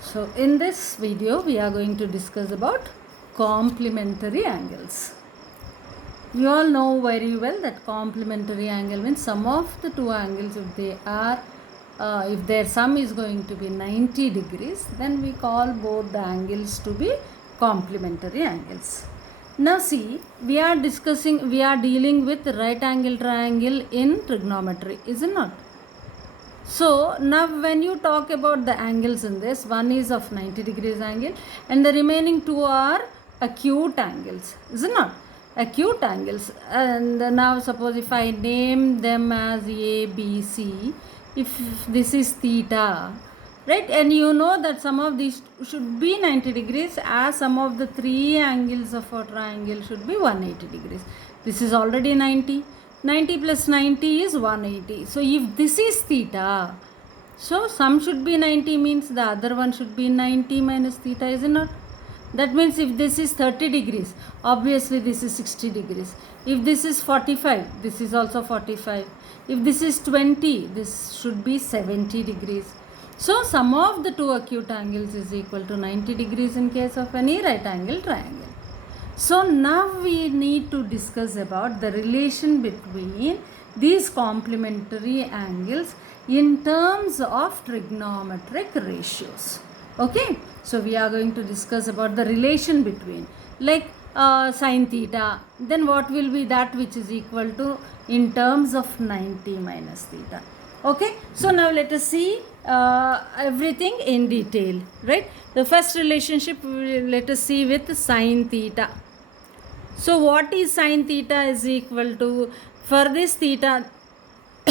So in this video we are going to discuss about complementary angles. You all know very well that complementary angle means sum of the two angles if their sum is going to be 90 degrees, then we call both the angles to be complementary angles. Now see, we are dealing with right angle triangle in trigonometry, is it not? So now when you talk about the angles in this, one is of 90 degrees angle and the remaining two are acute angles, is it not? Acute angles. And now suppose if I name them as A, B, C, if this is theta, right, and you know that some of these should be 90 degrees as some of the three angles of a triangle should be 180 degrees. This is already 90 plus 90 is 180. So if this is theta, so some should be 90 means the other one should be 90 minus theta, is it not? That means if this is 30 degrees, obviously this is 60 degrees. If this is 45, this is also 45. If this is 20, this should be 70 degrees. So sum of the two acute angles is equal to 90 degrees in case of any right angle triangle. So now we need to discuss about the relation between these complementary angles in terms of trigonometric ratios. Okay, so we are going to discuss about the relation between like sine theta, then what will be that which is equal to in terms of 90 minus theta. Okay, so now let us see everything in detail, right? The first relationship let us see with sine theta. So what is sine theta is equal to, for this theta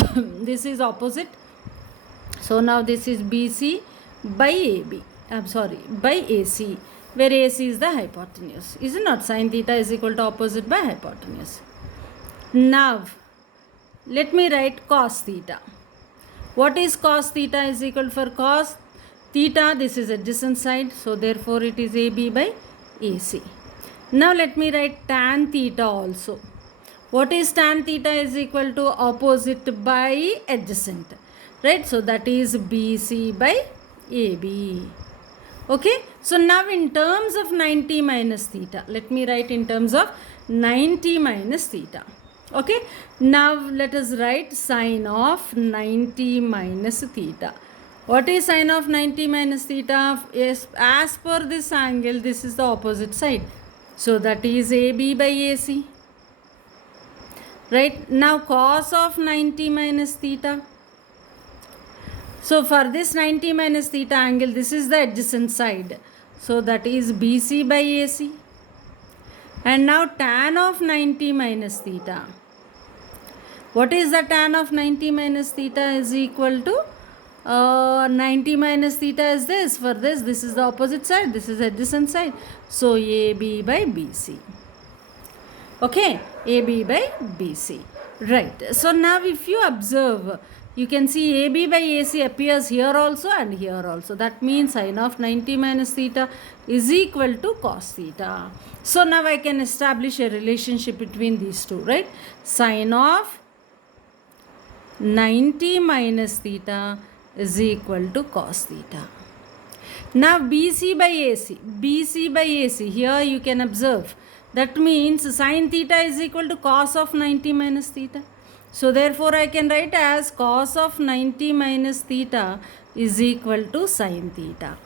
this is opposite, so now this is BC by AB, by AC, where AC is the hypotenuse, is it not? Sine theta is equal to opposite by hypotenuse. Now let me write cos theta. What is cos theta is equal? For cos theta, this is adjacent side, so therefore it is AB by AC. Now let me write tan theta also. What is tan theta is equal to opposite by adjacent, right? So that is BC by AB. Okay, so now in terms of 90 minus theta, let me write in terms of 90 minus theta. Okay, now let us write sine of 90 minus theta. What is sine of 90 minus theta? Yes, as per this angle, this is the opposite side. So that is AB by AC. Right, now cos of 90 minus theta. So for this 90 minus theta angle, this is the adjacent side. So that is BC by AC. And now tan of 90 minus theta. What is the tan of 90 minus theta is equal to 90 minus theta is this. For this is the opposite side, this is adjacent side. So AB by BC. Okay, AB by BC. Right. So now if you observe, you can see AB by AC appears here also and here also. That means sine of 90 minus theta is equal to cos theta. So now I can establish a relationship between these two, right? Sine of 90 minus theta is equal to cos theta. Now BC by AC, here you can observe. That means sine theta is equal to cos of 90 minus theta. So therefore I can write as cos of 90 minus theta is equal to sine theta.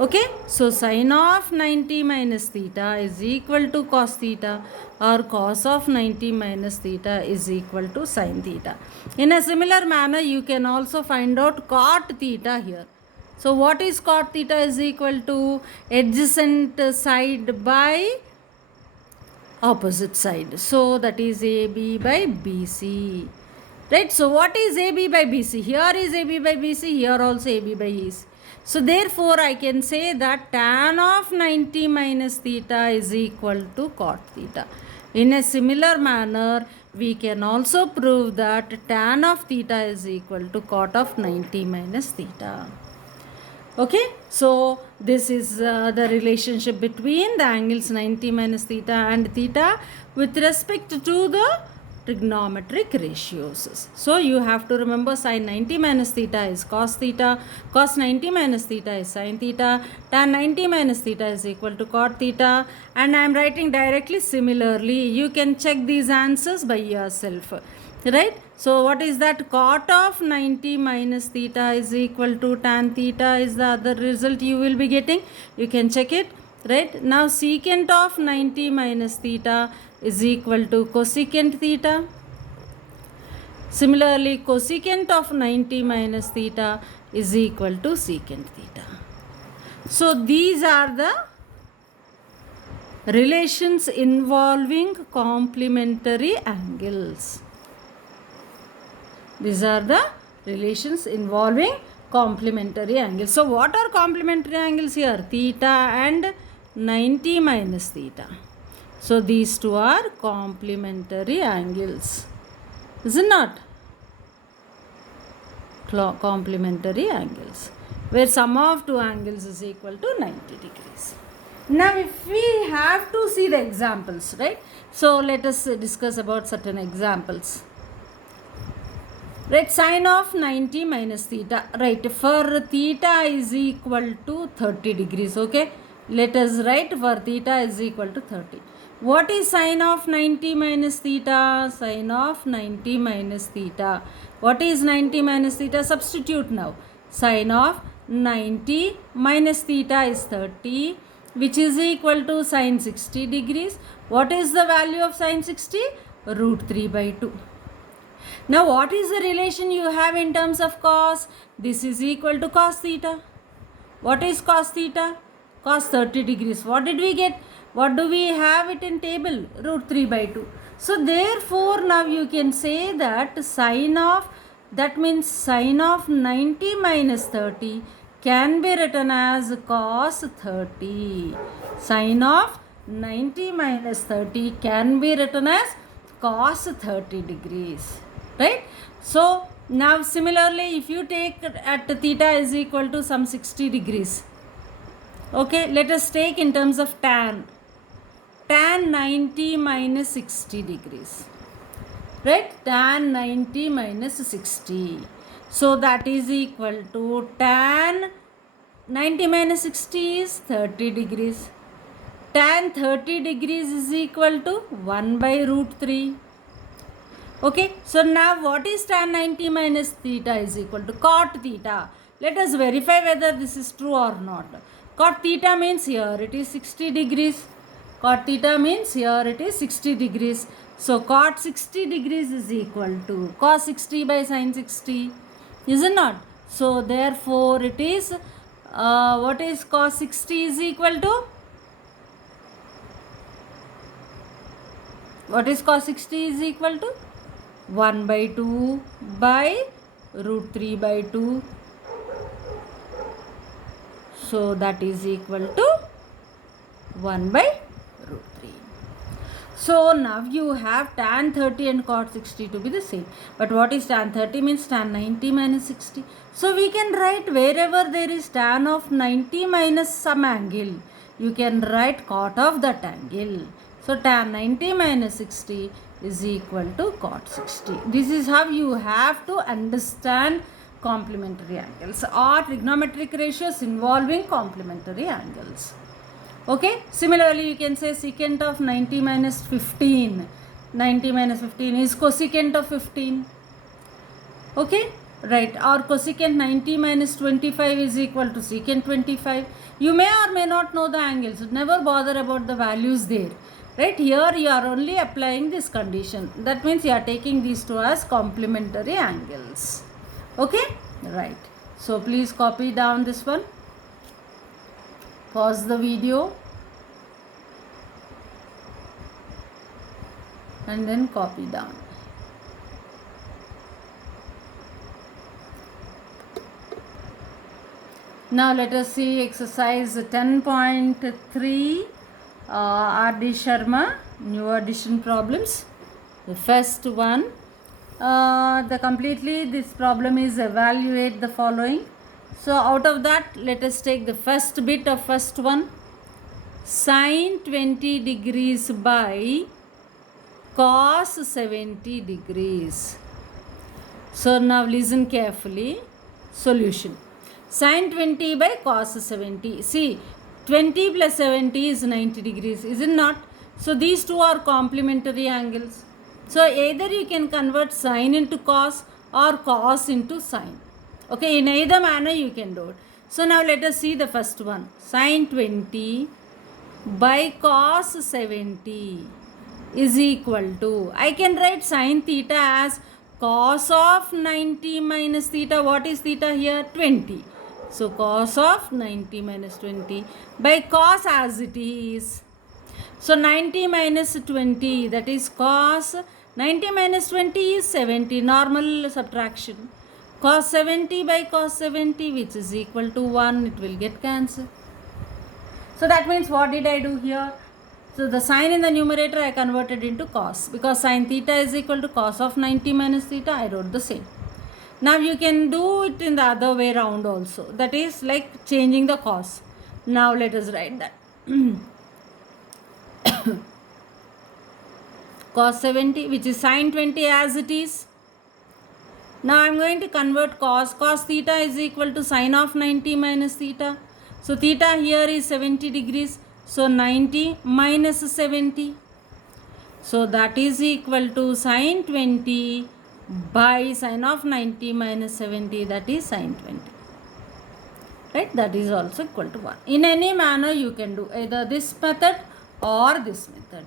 Okay, so sine of 90 minus theta is equal to cos theta, or cos of 90 minus theta is equal to sine theta. In a similar manner, you can also find out cot theta here. So what is cot theta is equal to adjacent side by opposite side. So that is AB by BC. Right, so what is AB by BC? Here is AB by BC, here also AB by AC. So therefore I can say that tan of 90 minus theta is equal to cot theta. In a similar manner, we can also prove that tan of theta is equal to cot of 90 minus theta. Okay, so this is the relationship between the angles 90 minus theta and theta with respect to the trigonometric ratios. So you have to remember sin 90 minus theta is cos theta, cos 90 minus theta is sin theta, tan 90 minus theta is equal to cot theta, and I am writing directly. Similarly, you can check these answers by yourself, right? So what is that? Cot of 90 minus theta is equal to tan theta is the other result you will be getting. You can check it, right? Now secant of 90 minus theta is equal to cosecant theta. Similarly, cosecant of 90 minus theta is equal to secant theta. So these are the relations involving complementary angles. These are the relations involving complementary angles. So what are complementary angles here? Theta and 90 minus theta. So these two are complementary angles. Is it not? Complementary angles, where sum of two angles is equal to 90 degrees. Now if we have to see the examples, right? So let us discuss about certain examples. Right, sine of 90 minus theta. Right, for theta is equal to 30 degrees. Okay, let us write for theta is equal to 30. What is sine of 90 minus theta? Sine of 90 minus theta. What is 90 minus theta? Substitute now. Sine of 90 minus theta is 30, which is equal to sine 60 degrees. What is the value of sine 60? Root 3 by 2. Now what is the relation you have in terms of cos? This is equal to cos theta. What is cos theta? Cos 30 degrees. What did we get? What do we have it in table? Root 3 by 2. So therefore now you can say that sine of, that means sine of 90 minus 30 can be written as cos 30. Sine of 90 minus 30 can be written as cos 30 degrees. Right? So now similarly, if you take at theta is equal to some 60 degrees. Okay, let us take in terms of tan. Tan 90 minus 60 degrees. Right? Tan 90 minus 60. So that is equal to tan 90 minus 60 is 30 degrees. Tan 30 degrees is equal to 1 by root 3. Okay, so now what is tan 90 minus theta is equal to cot theta. Let us verify whether this is true or not. Cot theta means here it is 60 degrees. Cot theta means here it is 60 degrees. So cot 60 degrees is equal to cos 60 by sin 60. Is it not? So therefore it is, what is cos 60 is equal to? What is cos 60 is equal to? 1 by 2 by root 3 by 2. So that is equal to 1 by root 3. So now you have tan 30 and cot 60 to be the same. But what is tan 30 means tan 90 minus 60. So we can write wherever there is tan of 90 minus some angle, you can write cot of that angle. So tan 90 minus 60 is equal to cot 60. This is how you have to understand complementary angles or trigonometric ratios involving complementary angles. Okay, similarly you can say secant of 90 minus 15. 90 minus 15 is cosecant of 15. Okay, right, or cosecant 90 minus 25 is equal to secant 25. You may or may not know the angles, never bother about the values there. Right, here you are only applying this condition. That means you are taking these two as complementary angles. Okay, right. So please copy down this one. Pause the video and then copy down. Now let us see exercise 10.3. R.D. Sharma, new addition problems. The first one, this problem is evaluate the following. So out of that, let us take the first bit of first one. Sine 20 degrees by cos 70 degrees. So now listen carefully. Solution. Sin 20 by cos 70. See, 20 plus 70 is 90 degrees, is it not? So these two are complementary angles. So either you can convert sin into cos or cos into sin. Okay, in either manner you can do it. So now let us see the first one. Sin 20 by cos 70 is equal to, I can write sin theta as cos of 90 minus theta. What is theta here? 20. So cos of 90 minus 20 by cos as it is. So 90 minus 20, that is cos 90 minus 20 is 70. Normal subtraction. Cos 70 by cos 70, which is equal to 1, it will get cancelled. So that means what did I do here? So the sign in the numerator I converted into cos, because sin theta is equal to cos of 90 minus theta. I wrote the same. Now you can do it in the other way around also. That is like changing the cos. Now let us write that. Cos 70, which is sin 20 as it is. Now I am going to convert cos. Cos theta is equal to sin of 90 minus theta. So theta here is 70 degrees. So 90 minus 70. So that is equal to sin 20 by sin of 90 minus 70. That is sin 20. Right? That is also equal to 1. In any manner you can do either this method or this method.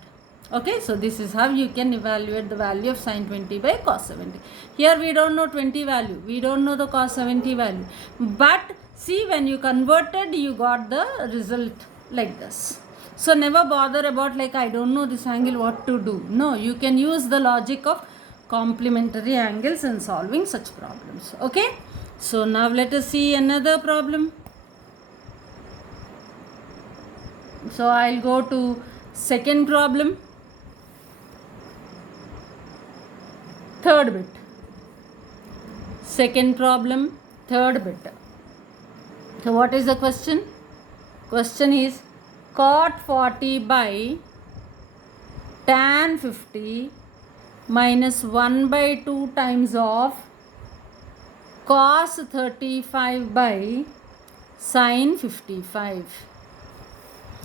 Okay, so this is how you can evaluate the value of sin 20 by cos 70. Here we don't know 20 value. We don't know the cos 70 value. But see, when you converted, you got the result like this. So never bother about like, I don't know this angle, what to do. No, you can use the logic of complementary angles in solving such problems. Okay, so now let us see another problem. So I'll go to second problem. Third bit. Second problem, third bit. So what is the question? Question is cot 40 by tan 50 minus 1 by 2 times of cos 35 by sin 55.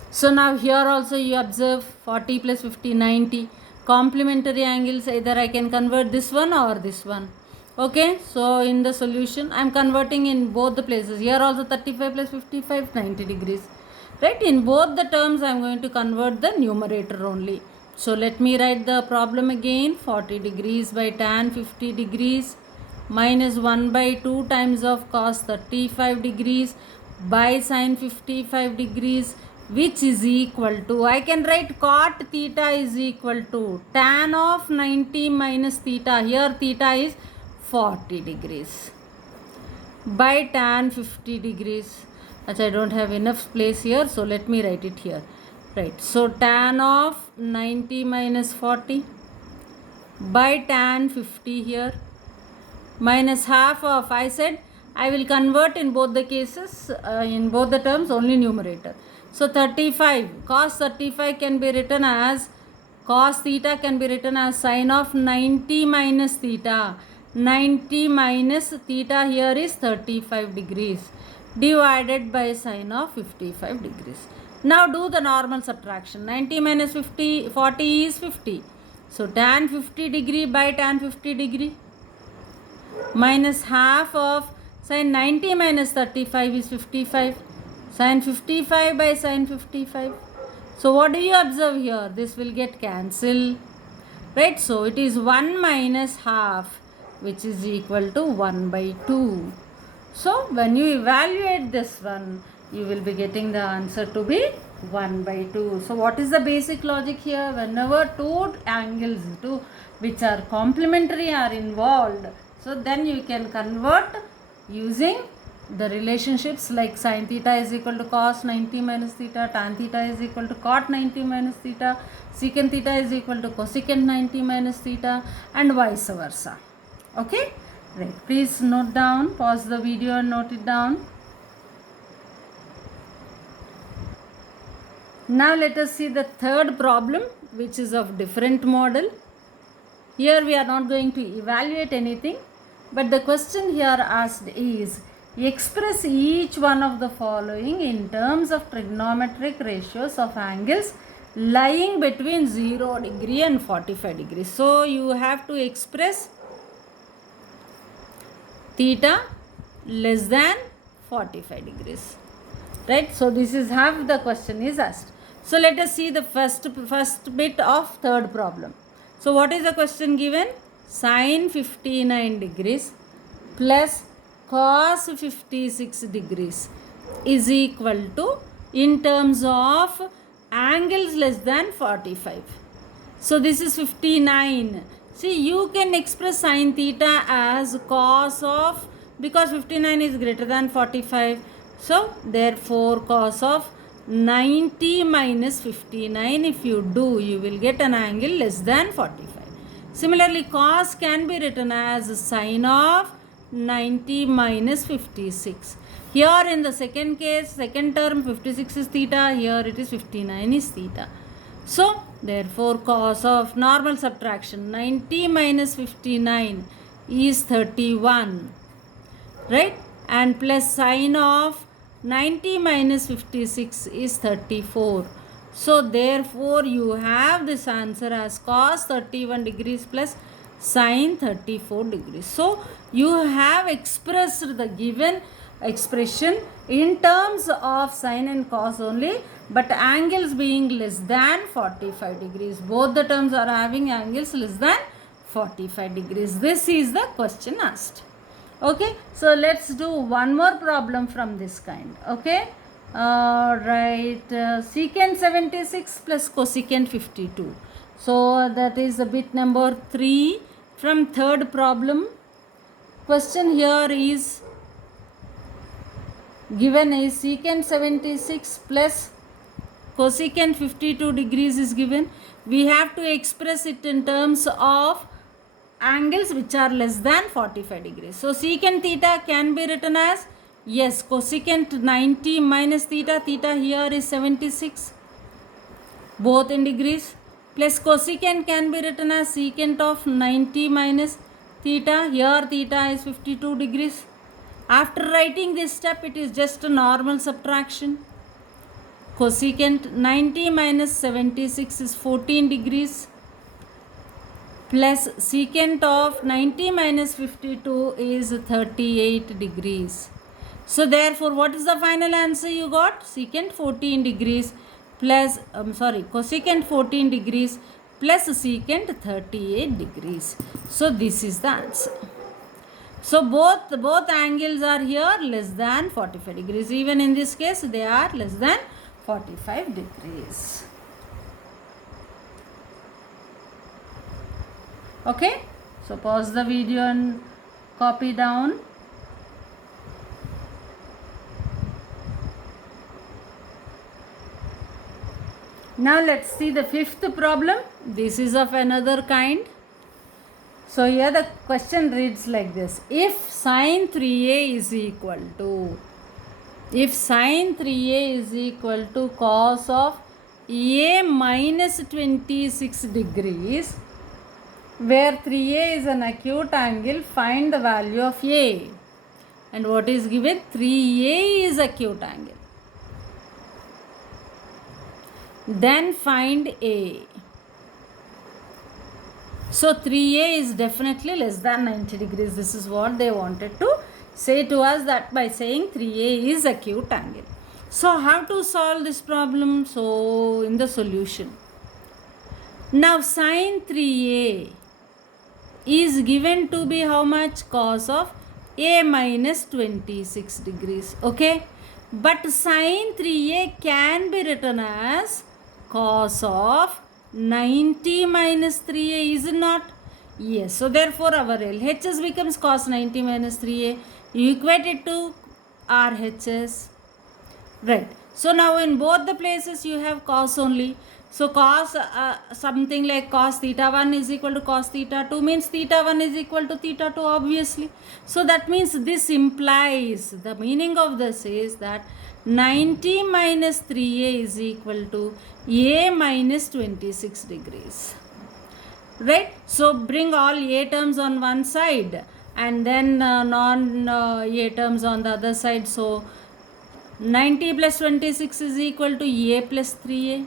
So now here also you observe 40 plus 50, 90. Complementary angles, either I can convert this one or this one. Okay, so in the solution I am converting in both the places. Here also 35 plus 55, 90 degrees. Right, in both the terms I am going to convert the numerator only. So let me write the problem again. 40 degrees by tan 50 degrees minus 1 by 2 times of cos 35 degrees by sin 55 degrees, which is equal to, I can write cot theta is equal to tan of 90 minus theta. Here theta is 40 degrees by tan 50 degrees. Actually, I don't have enough place here, so let me write it here. Right, so tan of 90 minus 40 by tan 50 here minus half of, I said I will convert in both the cases, in both the terms only numerator. So 35, cos 35 can be written as, cos theta can be written as sin of 90 minus theta. 90 minus theta here is 35 degrees divided by sin of 55 degrees. Now do the normal subtraction. 90 minus 40 is 50. So tan 50 degree by tan 50 degree minus half of sin 90 minus 35 is 55. Sin 55 by sin 55. So what do you observe here? This will get cancelled. Right, so it is 1 minus half, which is equal to 1 by 2. So when you evaluate this one, you will be getting the answer to be 1 by 2. So what is the basic logic here? Whenever two angles which are complementary are involved, so then you can convert using the relationships like sin theta is equal to cos 90 minus theta, tan theta is equal to cot 90 minus theta, secant theta is equal to cosecant 90 minus theta, and vice versa. Okay, right, please note down, pause the video and note it down. Now let us see the third problem, which is of different model. Here we are not going to evaluate anything, but the question here asked is, express each one of the following in terms of trigonometric ratios of angles lying between 0 degree and 45 degrees. So you have to express theta less than 45 degrees, right? So this is how the question is asked. So let us see the first bit of third problem. So what is the question given? Sine 59 degrees plus cos 56 degrees is equal to, in terms of angles less than 45. So this is 59. See, you can express sine theta as cos of, because 59 is greater than 45. So therefore cos of 90 minus 59, if you do, you will get an angle less than 45. Similarly, cos can be written as sine of 90 minus 56. Here in the second case, second term, 56 is theta. Here it is 59 is theta. So therefore cos of, normal subtraction, 90 minus 59 is 31, right? And plus sine of 90 minus 56 is 34. So therefore you have this answer as cos 31 degrees plus sine 34 degrees. So you have expressed the given expression in terms of sine and cos only, but angles being less than 45 degrees. Both the terms are having angles less than 45 degrees. This is the question asked. Okay, so let's do one more problem from this kind. Okay, secant 76 plus cosecant 52. So that is the bit number 3 from third problem. Question here is given is secant 76 plus cosecant 52 degrees is given. We have to express it in terms of angles which are less than 45 degrees. So secant theta can be written as, yes, cosecant 90 minus theta, theta here is 76, both in degrees, plus cosecant can be written as secant of 90 minus theta, here theta is 52 degrees. After writing this step, it is just a normal subtraction. Cosecant 90 minus 76 is 14 degrees. Plus secant of 90 minus 52 is 38 degrees. So therefore, what is the final answer you got? Secant 14 degrees plus, cosecant 14 degrees plus secant 38 degrees. So this is the answer. So both angles are here less than 45 degrees. Even in this case, they are less than 45 degrees. Okay, so pause the video and copy down. Now let's see the fifth problem. This is of another kind. So here the question reads like this. If sine 3a is equal to, cos of a minus 26 degrees, where 3a is an acute angle, find the value of a. And what is given? 3a is acute angle. Then find a. So 3a is definitely less than 90 degrees. This is what they wanted to say to us, that by saying 3a is acute angle. So how to solve this problem? So in the solution. Now sine 3a is given to be how much? Cos of a minus 26 degrees. Okay. But sine 3a can be written as cos of 90 minus 3a, is it not? Yes. So therefore our LHS becomes cos 90 minus 3a. You equate it to RHS. Right. So now in both the places you have cos only. So cos something like cos theta 1 is equal to cos theta 2 means theta 1 is equal to theta 2 obviously. So that means this implies, the meaning of this is that 90 minus 3a is equal to a minus 26 degrees. right? So bring all a terms on one side and then non a terms on the other side. So 90 plus 26 is equal to a plus 3a,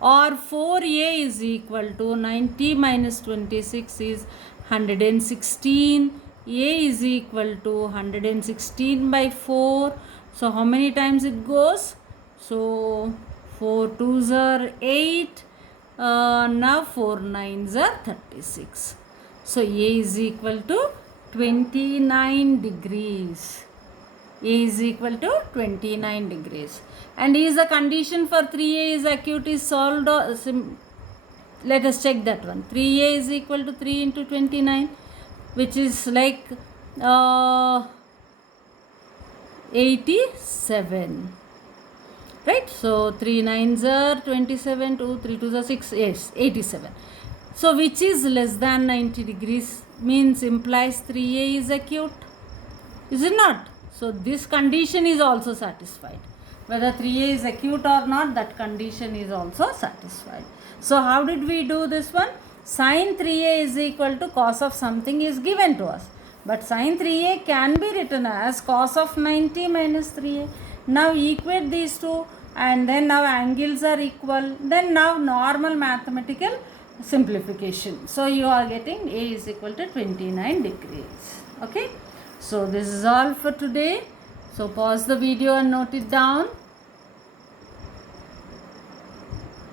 or 4a is equal to 90 minus 26 is 116. A is equal to 116 by 4. So how many times it goes? So 4 2s are 8. Now 4 9s are 36. So A is equal to 29 degrees. A is equal to 29 degrees. And is the condition for 3A is acute is solved? Let us check that one. 3A is equal to 3 into 29, which is like 87. Right? So 3 9s are 27, 2 3 2s are 6, yes, 87. So which is less than 90 degrees means implies 3A is acute. Is it not? So this condition is also satisfied. Whether 3A is acute or not, that condition is also satisfied. So how did we do this one? Sin 3A is equal to cos of something is given to us. But sin 3A can be written as cos of 90 minus 3A. Now equate these two, and then now angles are equal. Then now normal mathematical simplification. So you are getting A is equal to 29 degrees. Okay. So this is all for today. So pause the video and note it down.